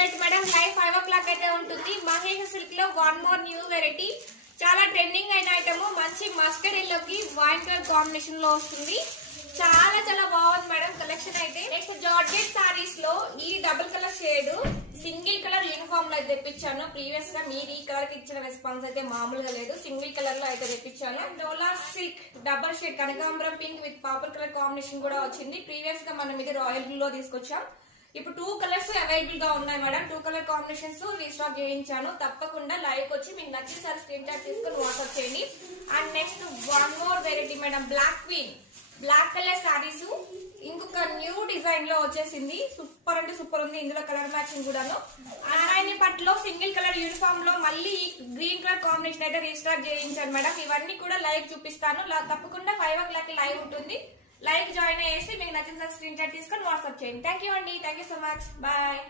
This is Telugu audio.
వెబ్సైట్ మేడం లైవ్ 5 o'clock అయితే ఉంటుంది. మహేష్ సిల్క్ లో వన్ మోర్ న్యూ వెరైటీ, చాలా ట్రెండింగ్ అయిన ఐటమ్, మంచి మస్టర్డ్ ఎల్లోకి వైట్ కలర్ కాంబినేషన్ లో వస్తుంది. చాలా చాలా బాగుంది మేడం కలెక్షన్ అయితే. నెక్స్ట్ జార్జెట్ సారీస్ లో ఈ double colour shade single colour uniform లో అయితే తెప్పించాను. ప్రీవియస్ గా మీరు ఈ కలర్ కి ఇచ్చిన రెస్పాన్స్ అయితే మామూలుగా లేదు, సింగిల్ కలర్ లో అయితే తెప్పించాను. డోలా సిల్క్ డబల్ షేడ్ కనకాంబరం pink with purple colour combination కూడా వచ్చింది. ప్రీవియస్ గా మనం ఇది రాయల్ బ్లూ లో తీసుకొచ్చాం. ఇప్పుడు 2 కలర్స్ అవైలబుల్ గా ఉన్నాయి మేడం. 2 కలర్ కాంబినేషన్స్ రీస్టాక్ చేయించాను. తప్పకుండా లైవ్ వచ్చి మీకు నచ్చిన సార్ స్క్రీన్ షాట్ తీసుకొని వాట్సాప్ చేయండి. And next one more variety madam, black queen black colour saris ఇంకొక న్యూ డిజైన్ లో వచ్చేసింది. సూపర్ అంటే సూపర్ ఉంది. ఇందులో కలర్ మ్యాచింగ్ కూడాను. నారాయణ పట్టులో సింగిల్ కలర్ యూనిఫామ్ లో మళ్ళీ గ్రీన్ కలర్ కాంబినేషన్ అయితే రీస్టార్ట్ చేయించాను మేడం. ఇవన్నీ కూడా లైవ్ చూపిస్తాను. తప్పకుండా 5 o'clock లైవ్ ఉంటుంది. లైవ్ జాయిన్ అయ్యేసి మీకు నచ్చిన స్క్రీన్ షాట్ తీసుకొని వాట్సాప్ చేయండి. థ్యాంక్ యూ అండి. Thank you so much. Bye.